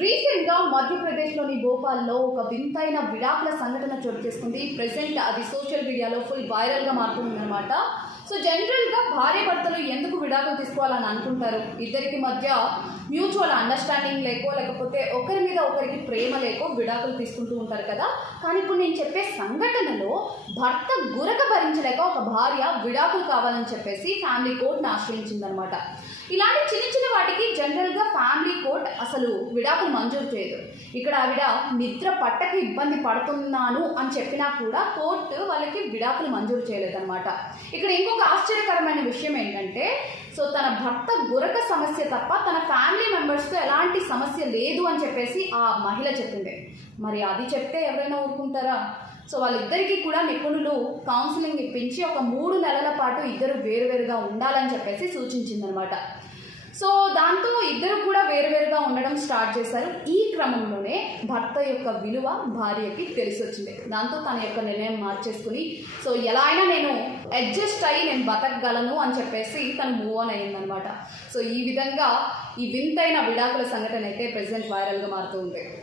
రీసెంట్గా మధ్యప్రదేశ్లోని భోపాల్లో ఒక వింతైన విడాకుల సంఘటన చోటు చేసుకుంది. ప్రెసెంట్ అది సోషల్ మీడియాలో ఫుల్ వైరల్గా మారుతుందన్నమాట. సో జనరల్గా భార్య భర్తలు ఎందుకు విడాకులు తీసుకోవాలని అనుకుంటారు? ఇద్దరికి మధ్య మ్యూచువల్ అండర్స్టాండింగ్ లేకపోతే ఒకరి మీద ఒకరికి ప్రేమ విడాకులు తీసుకుంటూ ఉంటారు కదా. కానీ ఇప్పుడు నేను చెప్పే సంఘటనలో భర్త గురక భరించలేక ఒక భార్య విడాకులు కావాలని చెప్పేసి ఫ్యామిలీ కోర్టును ఆశ్రయించిందనమాట. ఇలాంటి చిన్న చిన్న వాటికి జనరల్గా ఫ్యామిలీ కోర్ట్ అసలు విడాకులు మంజూరు చేయదు. ఇక్కడ ఆవిడ నిద్ర పట్టక ఇబ్బంది పడుతున్నాను అని చెప్పినా కూడా కోర్టు వాళ్ళకి విడాకులు మంజూరు చేయలేదన్నమాట. ఇక్కడ ఇంకొక ఆశ్చర్యకరమైన విషయం ఏంటంటే, సో తన భర్త గురక సమస్య తప్ప తన ఫ్యామిలీ మెంబర్స్తో ఎలాంటి సమస్య లేదు అని చెప్పేసి ఆ మహిళ చెప్పింది. మరి అది చెప్తే ఎవరైనా ఊరుకుంటారా? సో వాళ్ళిద్దరికీ కూడా నిపుణులు కౌన్సిలింగ్ ఇప్పించి ఒక 3 నెలల పాటు ఇద్దరు వేరువేరుగా ఉండాలని చెప్పేసి సూచించిందనమాట. సో దాంతో ఇద్దరు కూడా వేరువేరుగా ఉండడం స్టార్ట్ చేశారు. ఈ క్రమంలోనే భర్త యొక్క విలువ భార్యకి తెలిసి వచ్చింది. దాంతో తన యొక్క నిర్ణయం మార్చేసుకుని సో ఎలా అయినా నేను అడ్జస్ట్ అయ్యి నేను బతకగలను అని చెప్పేసి తను మూవ్ ఆన్ అయ్యిందనమాట. సో ఈ విధంగా ఈ వింతైన విడాకుల సంఘటన అయితే ప్రెసెంట్ వైరల్గా మారుతూ ఉంది.